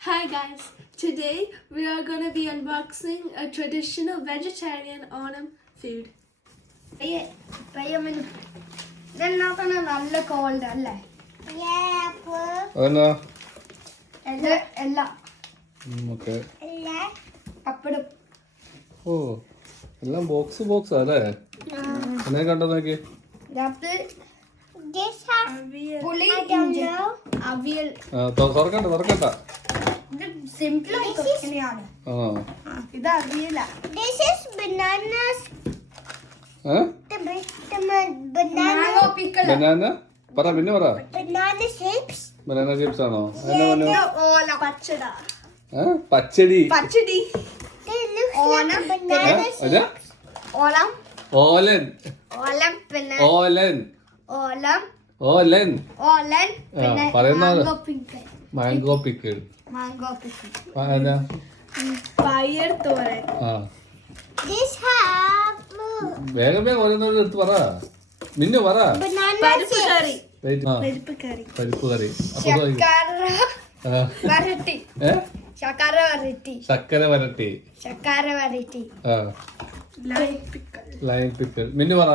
Hi guys, today we are going to be unboxing a traditional vegetarian Onam food. ഇതെന്നാക്കാണ് നല്ല called അല്ലേ അതെന്നാ എല്ലാം okay പപ്പടും ഓ എല്ലാം box അല്ലേ എന്നെ കണ്ടോ നോക്കി ഇതിനകത്ത് പുളി അവിയൽ തുറക്കണ്ട ഇത് സിമ്പിൾ ആയിട്ടാണ് ആ ഇത് അവിയല This is bananas. ഏ മാംഗോ പിക്കിൾ ബനാന പറ പിന്നെ പറ Banana chips. ബനാന ചിപ്സ് ആണോ എന്നെ പറഞ്ഞു ഓല Pachada. Pachadi Pachadi. They look Onam like banana അതാ ഓലം ഓലൻ ഓലം പിന്നെ ഓലൻ ഓലം ഓലൻ ഓലൻ പിന്നെ പറയുന്നത് mango pickle mango pickle mango pickle Fire Thoran. ആ This have വേഗം ഓരോന്നോട് എടുത്ത് പറ മിന്നു പറ banana Paripu chips. curry. ആ Paripu curry. പരിപ്പ് കറി അപ്പൊ ഇത് ശർക്കര ആ. വരട്ടി ഏ ശർക്കര വരട്ടി ശർക്കര വരട്ടി ശർക്കര വരട്ടി ആ Lime pickle. ലൈം പിക്കിൾ മിന്നു പറ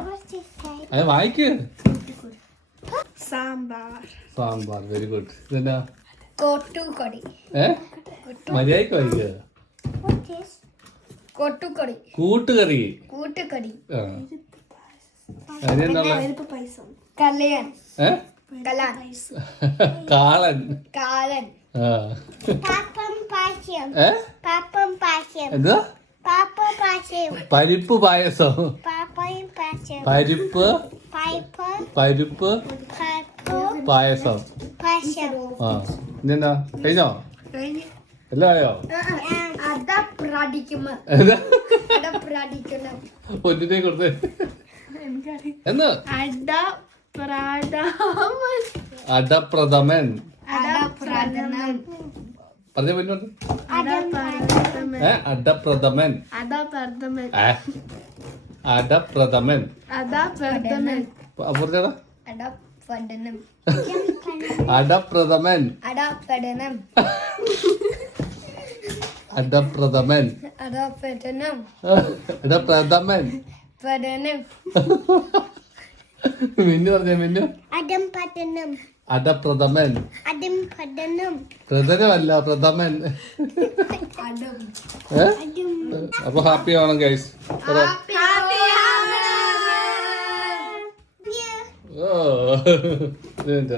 What's this side? അത് വായിക്ക് Sambar. സാമ്പാർ വെരി ഗുഡ് ഇതെന്നാ കൊട്ടുകൊടി ഏ മര്യാദക്ക് വായിക്കുക What is? കൊട്ടുകൊടി കൂട്ടുകറി കൂട്ടുകടി ആ അതിനെന്താ Paripu paisam. കലയൻ ഏ കലാൻ കാളൻ കാലൻ ആ Papam passion. ഏ Papam passion. എന്താ Papa passion. പരിപ്പ് പായസം Papam passion. പരിപ്പ് Piper. പരിപ്പ് Piper. പായസം Passion. ആ ഇതെന്നാ കഴിഞ്ഞോ എല്ലാം ആയോ അതാ പ്രാടിക്കുമ എന്താ അതാ പ്രാടിക്കണം ഒന്നിനെ കൊടുത്ത് എന്ന് Ada Prada. അടപ്രഥമൻ അതാ പ്രാടനം പറഞ്ഞ പിന്നെ Ada Pardaman. അടപ്രഥമൻ Ada Pardaman. അടപ്രഥമൻ Ada Pardaman. പറഞ്ഞടാ അതാ പഠനം അടപ്രഥമൻ അതാ പഠനം അടപ്രഥമൻ അതാ പഠനം അടപ്രഥമൻ പഠനം മിന്നു പറഞ്ഞ മിന്നു Adam padanam. അടപ്രഥമൻ Adam padanam. പ്രഥമല്ല പ്രഥമൻ അടം ഏ അപ്പൊ ഹാപ്പി ആവണം ഗൈസ് Yeah. ഓ